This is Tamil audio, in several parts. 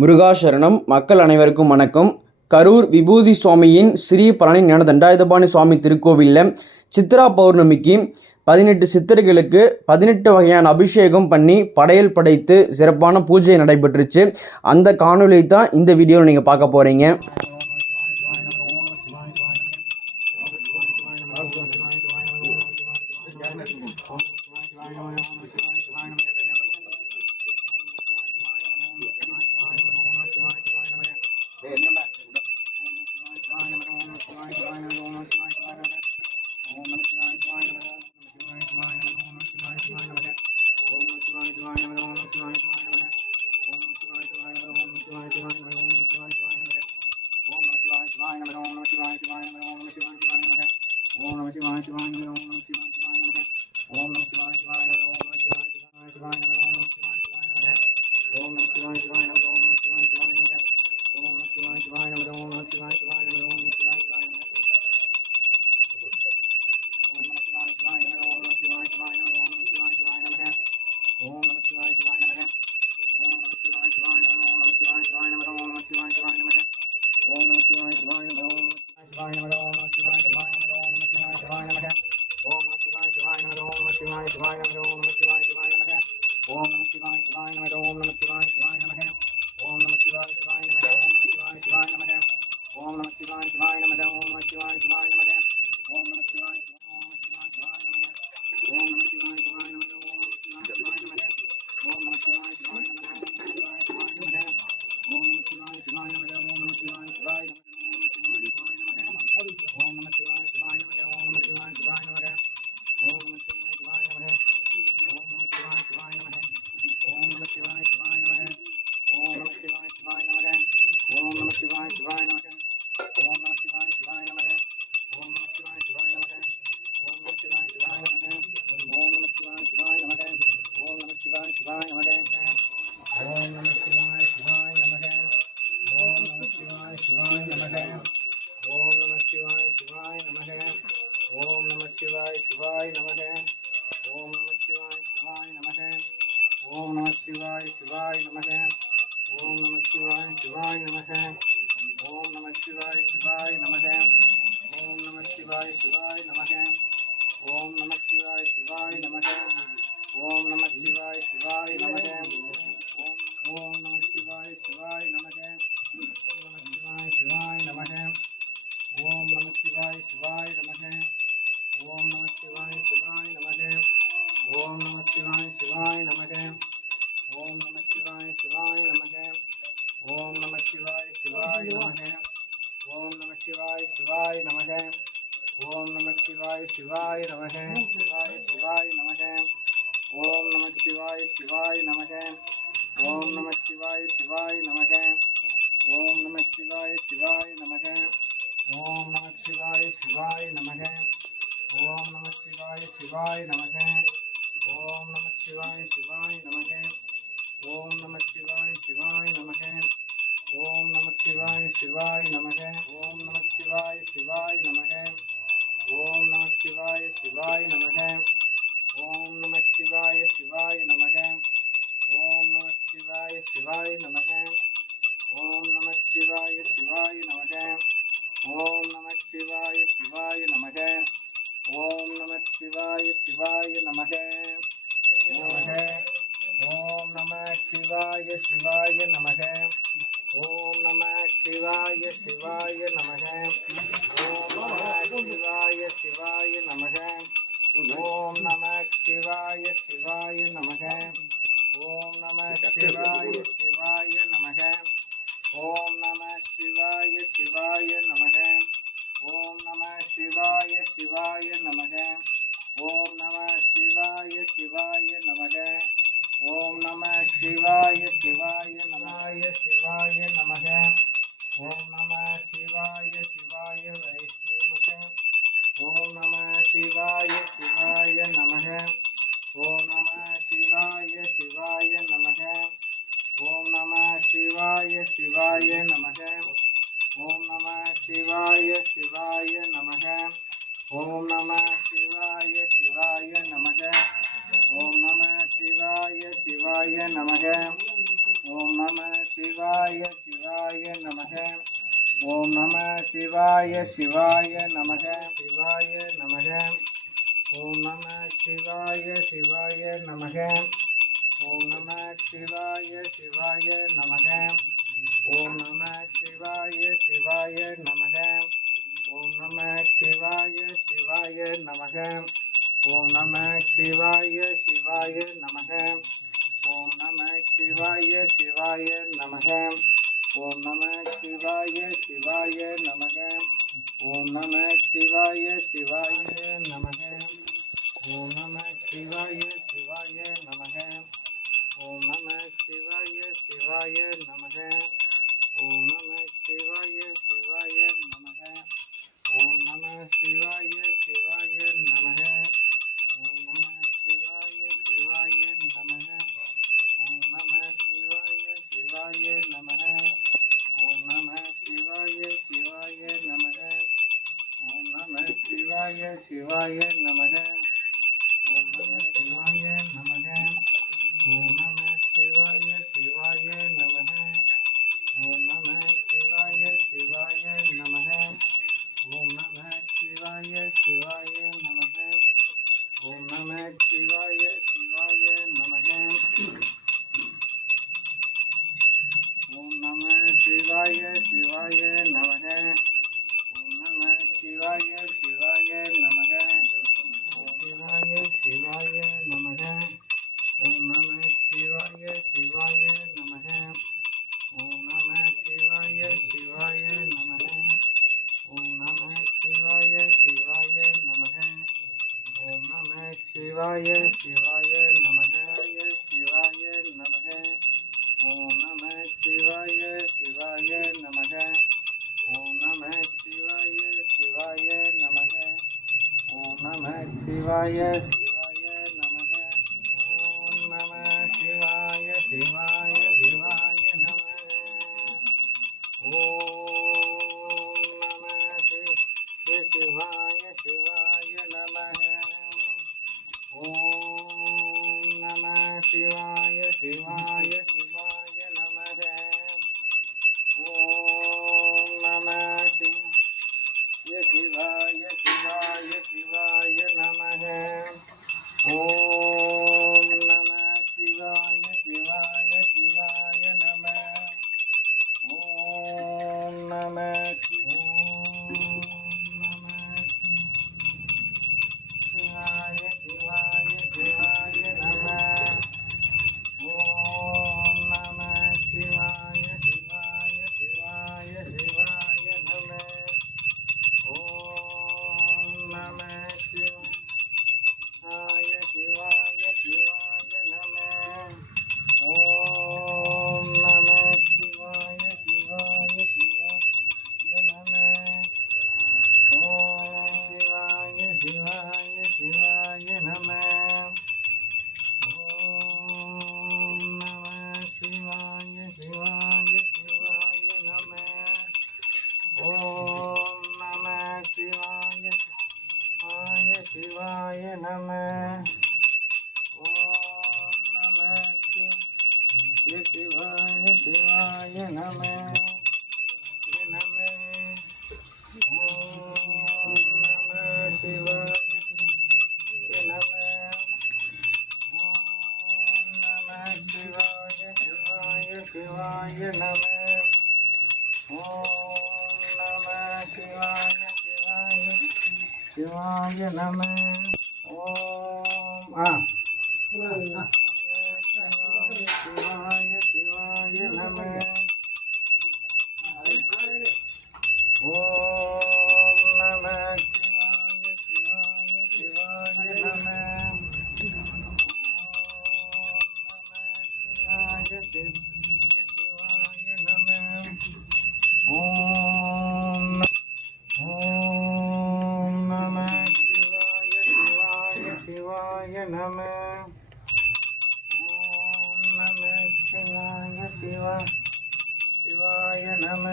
முருகாசரணம். மக்கள் அனைவருக்கும் வணக்கம். கரூர் விபூதி சுவாமியின் ஸ்ரீ பழனி ஞான தண்டாயுதபாணி சுவாமி திருக்கோவிலில் சித்ரா பௌர்ணமிக்கு 18 சித்தர்களுக்கு 18 வகையான அபிஷேகம் பண்ணி படையல் படைத்து சிறப்பான பூஜை நடைபெற்றுச்சு. அந்த காணொளி தான் இந்த வீடியோவில் நீங்கள் பார்க்க போகிறீங்க. சிவாய சிவாய நமக சிவாய நமக. ஓம் நம சிவாய சிவாய நமக. ஓம் நம சிவாய சிவாய நமக. ஓம் நம சிவாய சிவாய நமக. ஓம் நம சிவாய சிவாய நமக. ஓம் நம சிவாய சிவாய நமக. ஓம் நம சிவாய சிவாய நமக. ஓம் நம சிவாய சிவாய நமக. ஓம் நம சிவாய சிவாய நமக. ஓம் நம சிவாய சிவாய நமக. ஓம் நம சிவாய சிவாய நமக. ஓம் நம சிவாய சிவாய நமக. ஓம் நம சிவாய சிவாய நமக. ஓம் நம சிவாய சிவாய நமக. ஓம் நம சிவாய சிவாய நமக. ஓம் நம சிவாய சிவாய நமக. ஓம் நம சிவாய சிவாய நமக. ஓம் நம சிவாய நமக. ஓம் நம சிவாய சிவாய நமக. ஓம் நம சிவாய சிவாய நமக. ஓம் நம சிவாய சிவாய நமக. ஓம் நம சிவாய சிவாய நமக. ஓம் நம சிவாய சிவாய நமக. ஓம் நம சிவாய சிவாய நமக. ஓம் சிவாய சிவாய நமக. ஓம் நம சிவாய சிவாய நமக. ஓம் நம சிவாய சிவாய நமக. ஓம் நம சிவாய சிவாய நமக. ஓம் நம சிவாய சிவாய நமக. சிவாய நமக. ஓம் நம சிவாய சிவாய நமக. ஓம் நம சிவாய சிவாய நமக. ஓம் நம சிவாய சிவாய நமக. ஓம் நம சிவாய சிவாய சிவாய நமக. ஓம் நம சிவாய சிவாய நமக. ஓம் நம சிவாய சிவாய சிவாய நமக. ஓம் நம சிவாய சிவாய சிவாய நமக. ஓம் நம சிவாய சிவாய சிவாய நமக. ஓம் நம சிவாய சிவாய சிவாய நம. ஓம் நம சிவாய சிவாய சிவாய சிவாய நம. ஓம் நம சிவாய சிவாய சிவாய நம. ஓம் நம சிவாய சிவாய சிவாய நம. ஓம் சிவாய சிவாய சிவாய நம. ஓம் நம சிவாய சிவாய சிவாய நம. ஓம் நம சிவாய சிவாய சிவாய நம. ஓம் நம சிவாய சிவாய நம. நம. ஓம் நம சிவாய நம. ஓம் நம சிவாய சிவாய சிவாய நம. ஓம் நம சிவாய சிவாய சிவாய நம. ஓம் சிவாய சிவாய சிவாய நம. ஓம் நம சிவாய சிவாய சிவாய நம. ஓம் நம சிவாய சிவாய சிவாய நம. ஓம் நம சிவாய சிவாய நம.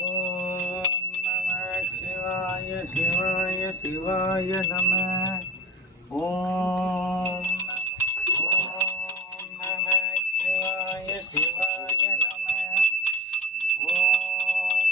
ஓம் நம சிவாய சிவாய சிவாய நம. ஓம் நம சிவாய சிவாய நம. ஓம்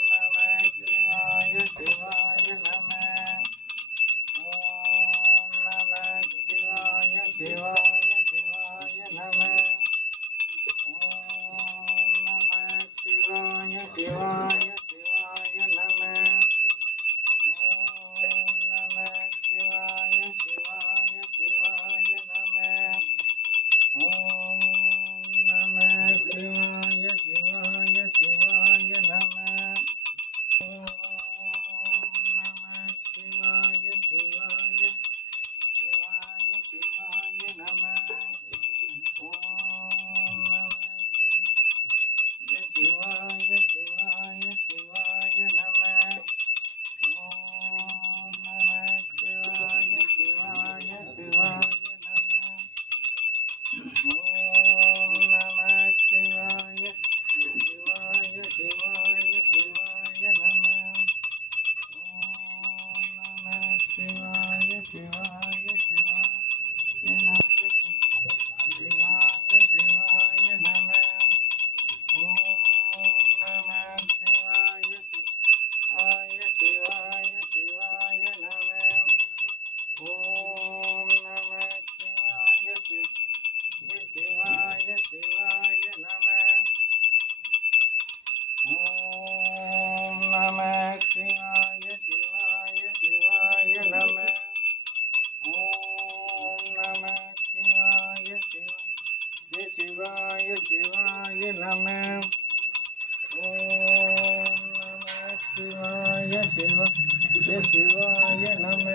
நம. ஓம் நம சிவாய சிவாய சிவாய நம.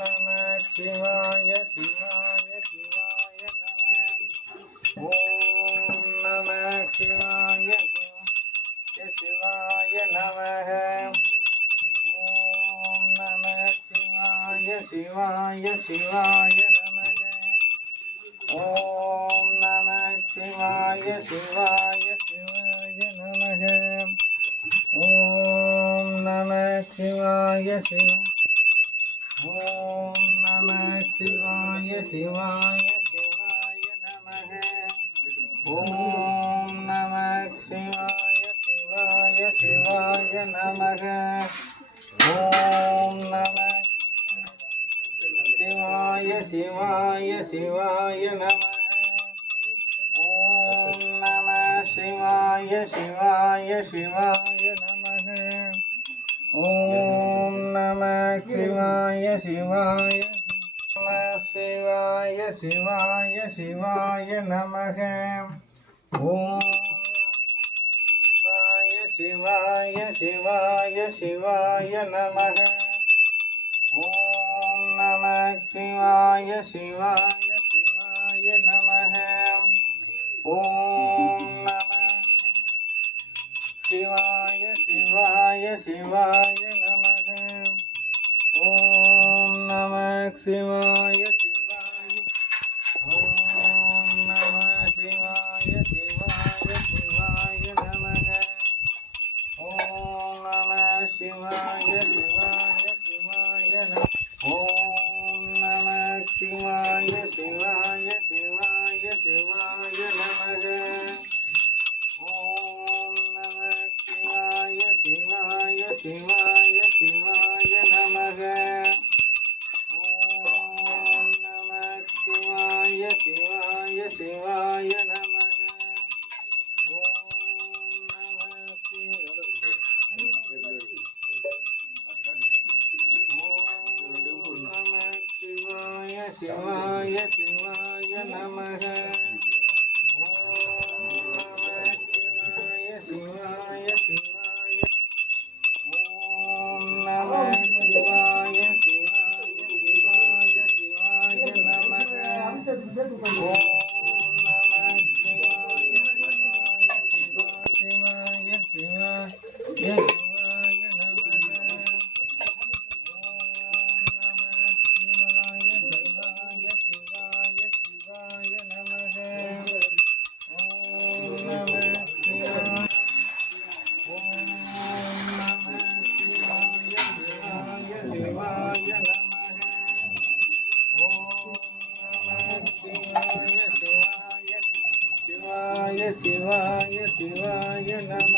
நம சிவாய சிவாய சிவாய நம. ஓம் நம சிவாய சிவாய சிவாய நம. ஓம் நம சிவாய சிவாய சிவாய நம. ஓம் நம சிவாய சிவாய சிவாய நம. ஓம் நம சிவாய சிவ. ஓம் நம சிவாய சிவாய சிவாய நம. ஓம் நம சிவாய சிவாய சிவாய நம. ஓம் நம சிவாய சிவாய சிவாய நம. ஓம் நம சிவாய சிவாய சிவாய நம. ஓம் நம சிவாய சிவாய சிவாய சிவாய சிவாய நம. ஓம் சிவாய சிவாய சிவாய நம. ஓம் நம சிவாய சிவாய சிவாய நம. ஓம் நம சிவாய சிவாய சிவாய நம. ஓம் நம சிவாய சிவாய. ஓம் நம சிவாய சிவாய சிவாய நம. ஓம் நம சிவாய சிவாய சிவாய நம. ஓம் நம சிவாய சிவாய சிவாய சிவாய நம. ஓம் நம சிவாய சிவாய சிவாய சிவாய நம. ஓம் நம சிவாய சிவாய சிவாய நம. ஓம் நம சிவாய சிவாய சிவாய நம. ஓம் நம சிவாய சிவாய சிவாய. ஓம் நம சிவாய சிவாய சிவாய சிவாய நம. ஓம் நம சிவாய சிவாய சிவாய சிவாய சிவாய நம. ஓம் நம சிவாய சிவாய சிவாய சிவாய நம. ஓம் நம சிவாய. ஓம் நம சிவாய சிவாய சிவாய நம. ஓம் நம சிவாய சிவாய சிவாய சிவாய சிவாய நம.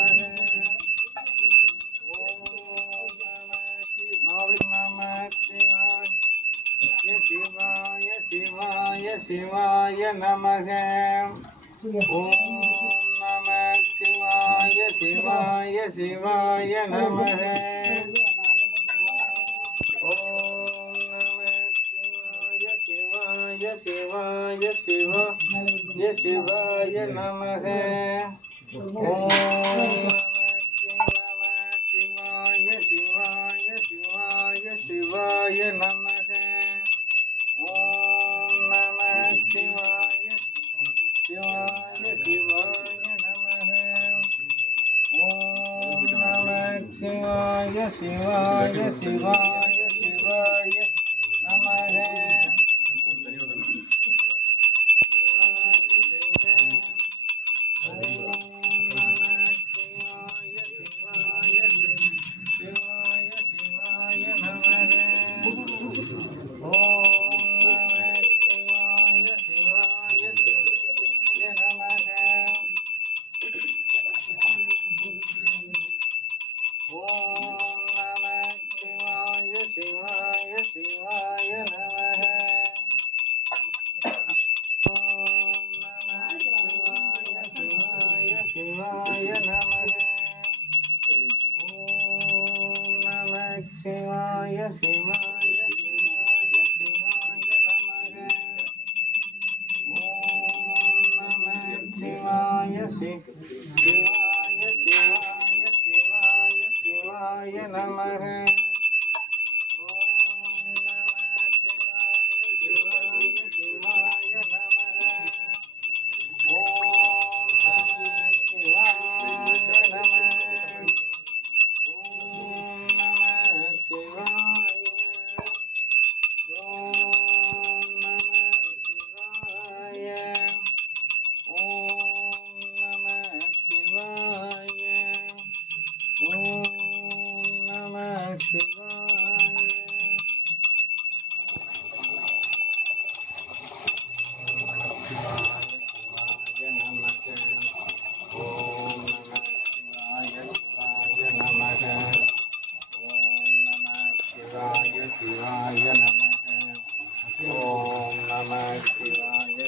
ஓம் நம சிவாய சிவாய சிவாய சிவாய நம. ஓம் நம சிவாய சிவாய சிவாய நம. ஓம் நம சிவாய சிவாய சிவாய சிவாய சிவாய நம. ஓம் நம சிவாய சிவாய சிவாய சிவாய நம. ஓம் நம சிவாய சிவாய சிவாய நம. ஓம் நம சிவாய சிவாய சிவாய சிவாய நம. Om Namah Shivaya Shivaya Shivaya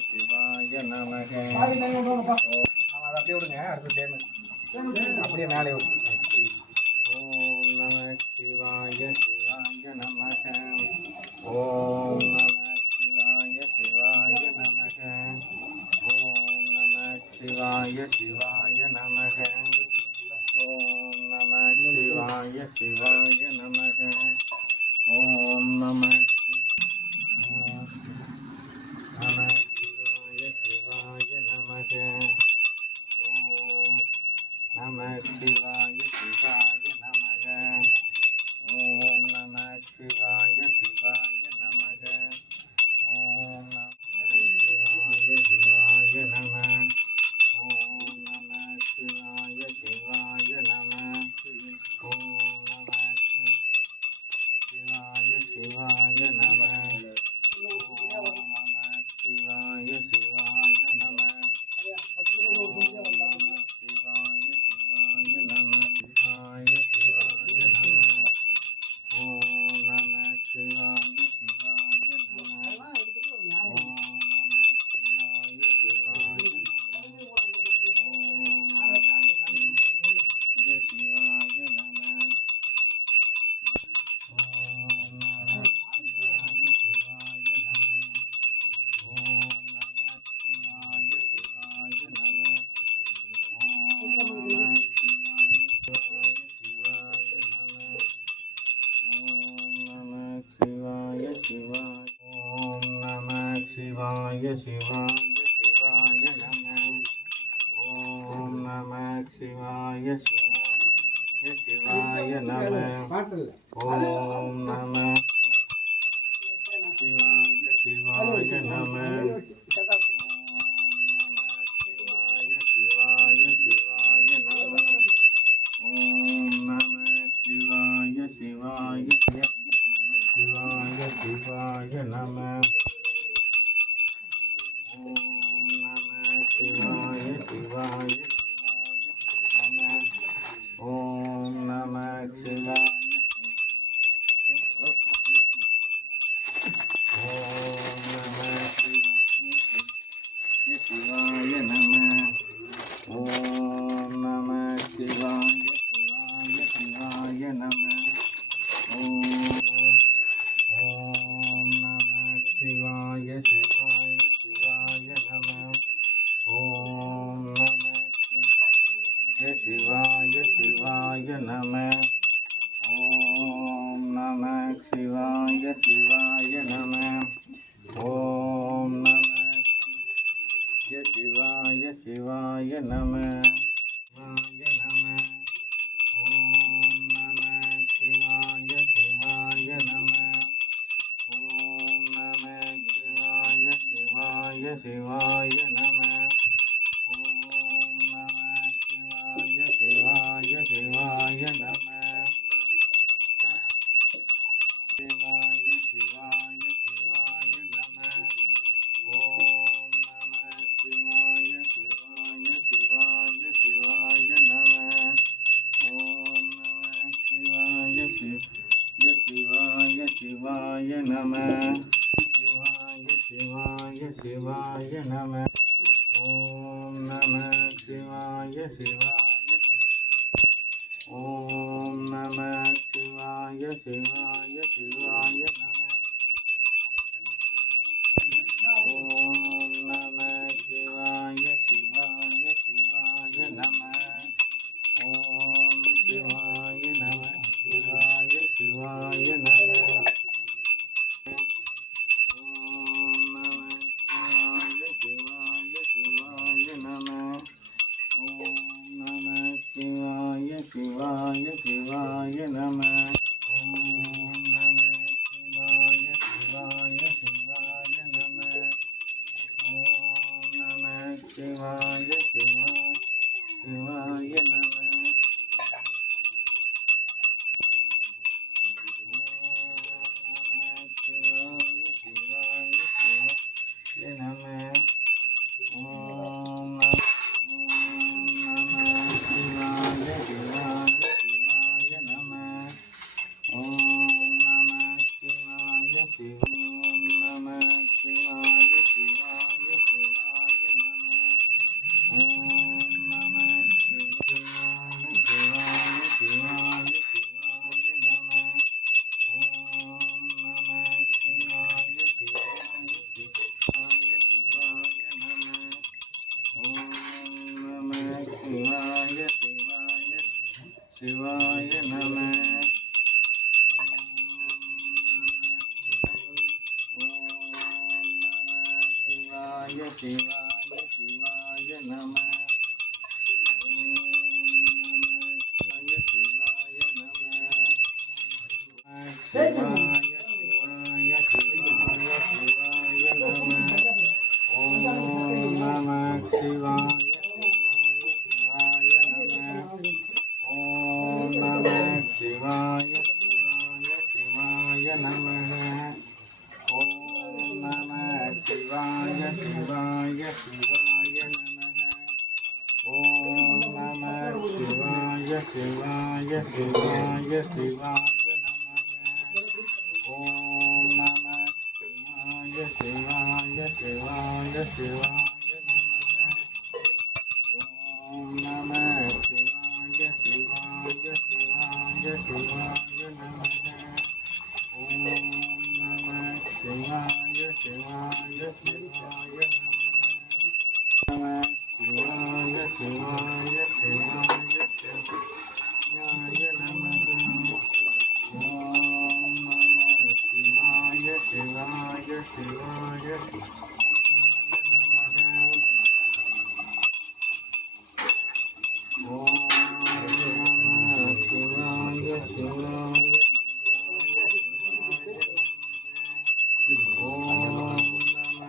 சிவாய நமக. அப்படியே விடுங்க, அடுத்து தேர்ந்து அப்படியே மேலே விடுங்க. ஓம் நம சிவாய சிவாய நமக. ஓம் நம சிவாய சிவாய நமக. ஓம் நம சிவாய சிவாய நமக. ஓம் நம சிவாய சிவாய நமக. ஓம் நம சிவாய சிவாய நமக. ஓம் நம சிவாய சிவாய நமக. ஓம் நம சிவாய சிவாய நமக. ஓம் நம சிவாய சிவாய நம. ஓம் நம சிவாய சிவாய நம. ஓம் நம சிவாய சிவாய நம. ஓம் நம சிவாய சிவாய நம. சிவாய சிவாய சிவாய நம. ஓம் நம சிவாய சிவாய சிவாய நம. ஓம் நம சிவாய சிவாய நம. சிவாய சிவாய சிவாய நம. ஓம் நம சிவாய சிவாய சிவாய சிவாய நம. ஓம் நம சிவாய சிவாய சிவாய நம. ஓம் நம சிவாய ஓம் நம சிவாய நம. ஓம் நம சிவாய சிவாய சிவாய நம. ஓம் நம சிவாய சிவாய சிவாய நம. ஓம் நம சிவாய சிவாய நம. ஓம் நம சிவாய சிவாய நம. ஓம் நம சிவாய சிவாய நம. சிவாய நம. ஓம் நம சிவாய சிவாய நம. ஓம் நம சிவாய சிவாய சிவாய நம. ஓம் நம சிவாய சிவாய சிவாய நம. சிவாய சிவாய சிவாய நம. ஓம் நம சிவாய சிவாய சிவாய சிவாய நம. ஓம் நம சிவாய சிவாய சிவாய நம. சிவாய சிவாய சிவாய நம. ஓம் நம சிவாய சிவாய. ஓம் நம சிவாய சிவாய சிவாய நம. ஓம் நம சிவாய சிவாய சிவாய சிவாய நம. சிவாய சிவாய சிவாய நம. சிவாய சிவாய நம. சிவாய சிவாய சிவாய சிவாய நம. ஓம் நம சிவாய சிவாய சிவாய நம. ஓம் நம சிவாய சிவாய சிவாய நம. ஓம் நம சிவாய சிவாய சிவாய நம. ஓம் நம சிவாய சிவாய சிவாய சிவாய நம. ஓம் நம சிவாய சிவாய சிவாய சிவாய நம. ஓம் நம சிவாய சிவாய சிவாய சிவாய நம. ஓம் நம சிவாய சிவாய சிவாய நம. சிவாய சிவாய சிவாய சிவாய நம. ஓம் நம சிவாய சிவாய சிவாய நம. ஓம் நம சிவாய சிவாய ஓம் நம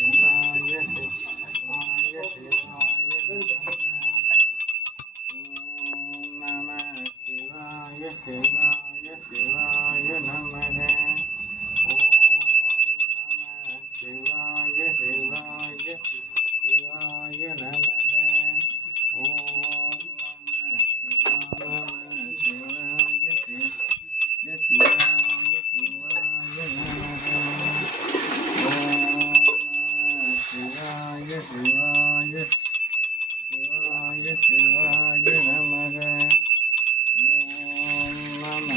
சிவாய சிவாய சிவாய ஓம் நம சிவாய சிவாய சிவாய நம. ஓம் நம சிவாய சிவாய சிவாய நம. ஓம் நம சிவாய சிவாய சிவாய சிவாய நம. சிவாய சிவாய சிவாய சிவாய நம. ஓம் நம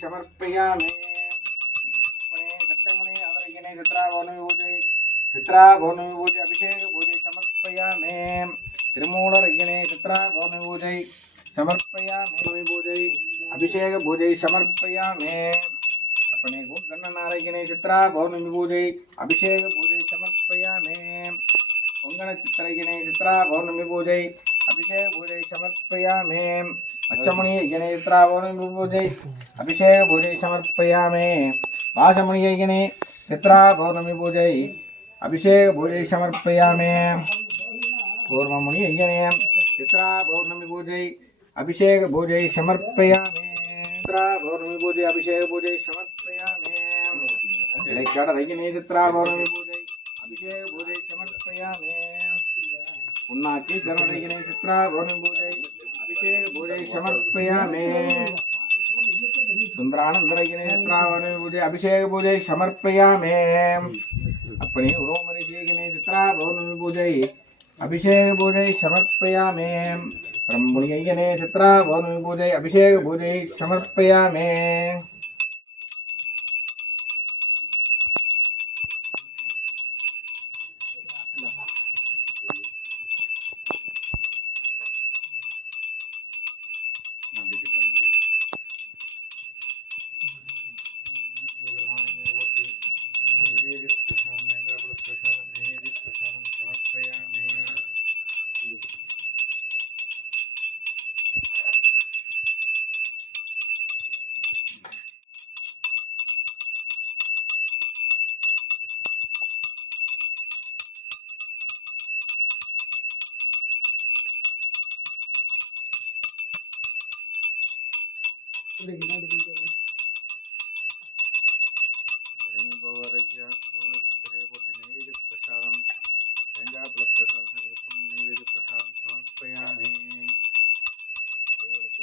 समर्पयामि अपने सत्यमुनि अदरगिने चित्रा पौर्णमी पूजै चित्रा पौर्णमी पूजै अभिषेक पूजै समर्पयामि त्रिमूलरगिने चित्रा पौर्णमी पूजै समर्पयामि पूजै अभिषेक पूजै समर्पयामि अपने गुणगणनारगिने चित्रा पौर्णमी पूजै अभिषेक पूजै समर्पयामि பொங்கன சித்திரையினை சித்ரா பௌர்ணமி பூஜை அபிஷேக பூஜை சமர்ப்பயாமே அச்சமணி ஐயனை சித்ரா பௌர்ணமி பூஜை அபிஷேக பூஜை சமர்ப்பயாமே வாசமணி ஐயனை சித்ரா பௌர்ணமி பூஜை அபிஷேக பூஜை சமர்ப்பயாமே பூர்வமணி ஐயனே சித்ரா பௌர்ணமி பூஜை அபிஷேக பூஜை சமர்ப்பயாமே சித்ரா பௌர்ணமி பூஜை அபிஷேக பூஜை சமர்ப்பயாமே இடைக்காட ஐயனை சித்ரா பௌர்ணமி பூஜை अभिषेक पूजै समर्पयामि पुन्नाकी सर्वदैगिने चित्रा पौर्णमी पूजै अभिषेक पूजै समर्पयामि सुंदरानंदरगिने चित्रा पौर्णमी पूजै अभिषेक पूजै समर्पयामि अपने उरोमरिगिने चित्रा पौर्णमी पूजै अभिषेक पूजै समर्पयामि ब्रह्मणियगिने चित्रा पौर्णमी पूजै अभिषेक पूजै समर्पयामि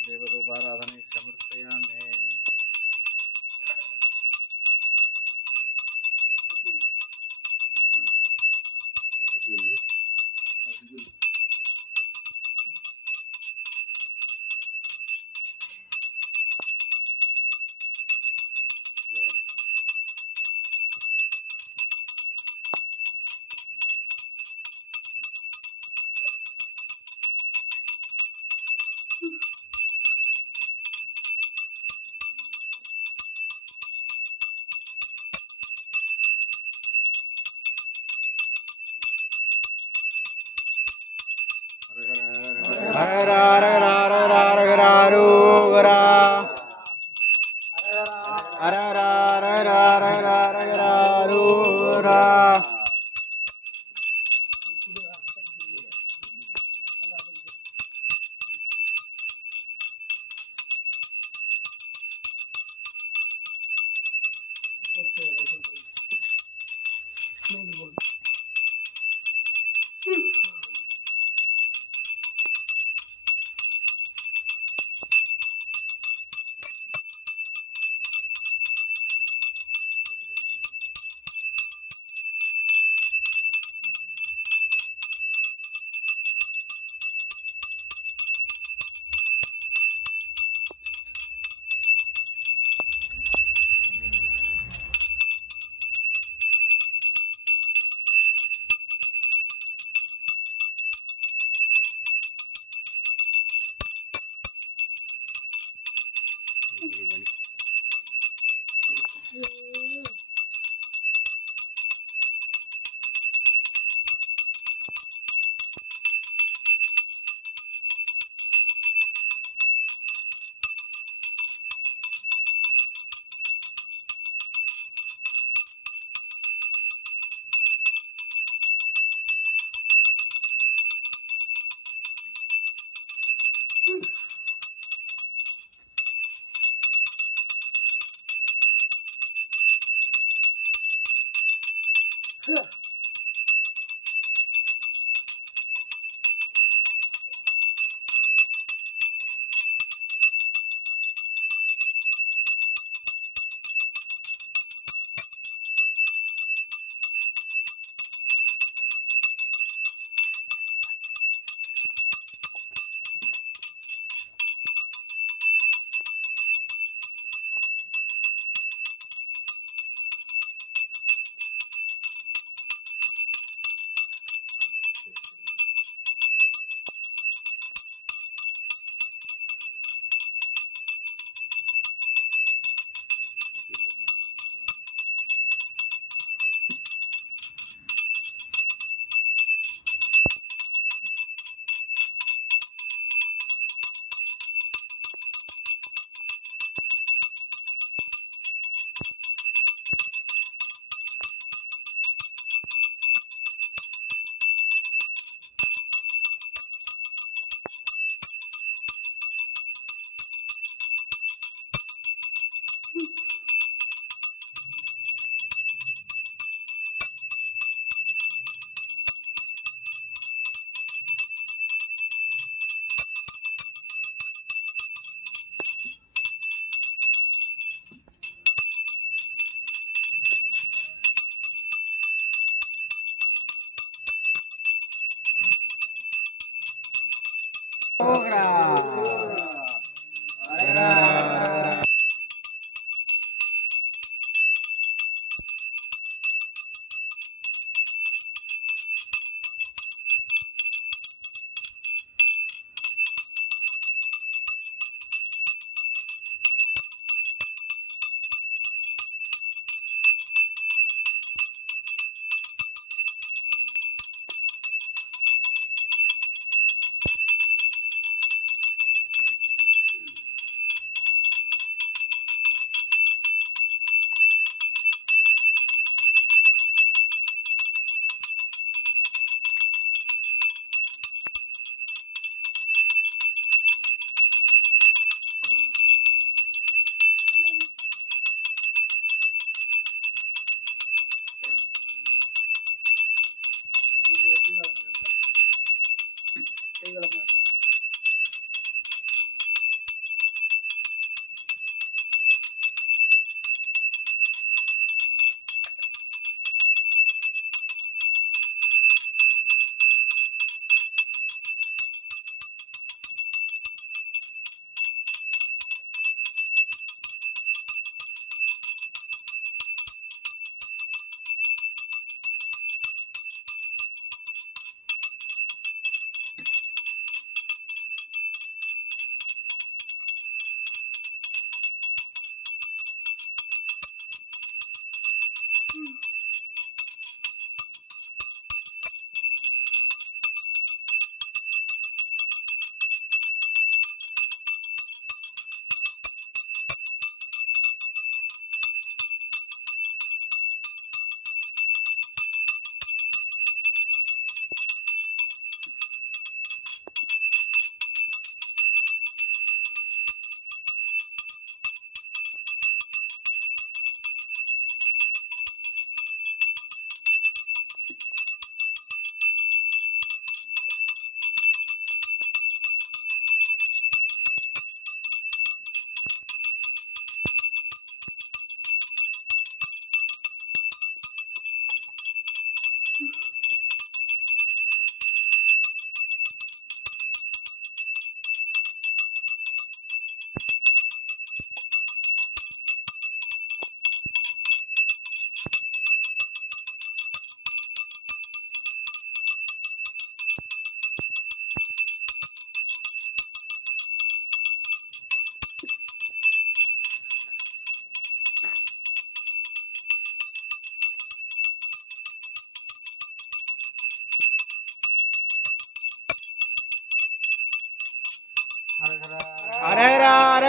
देवरूपाराधने समर्पयामि हर हर हर हर हर हर हर हर हर हर हर हर हर ஹரஹர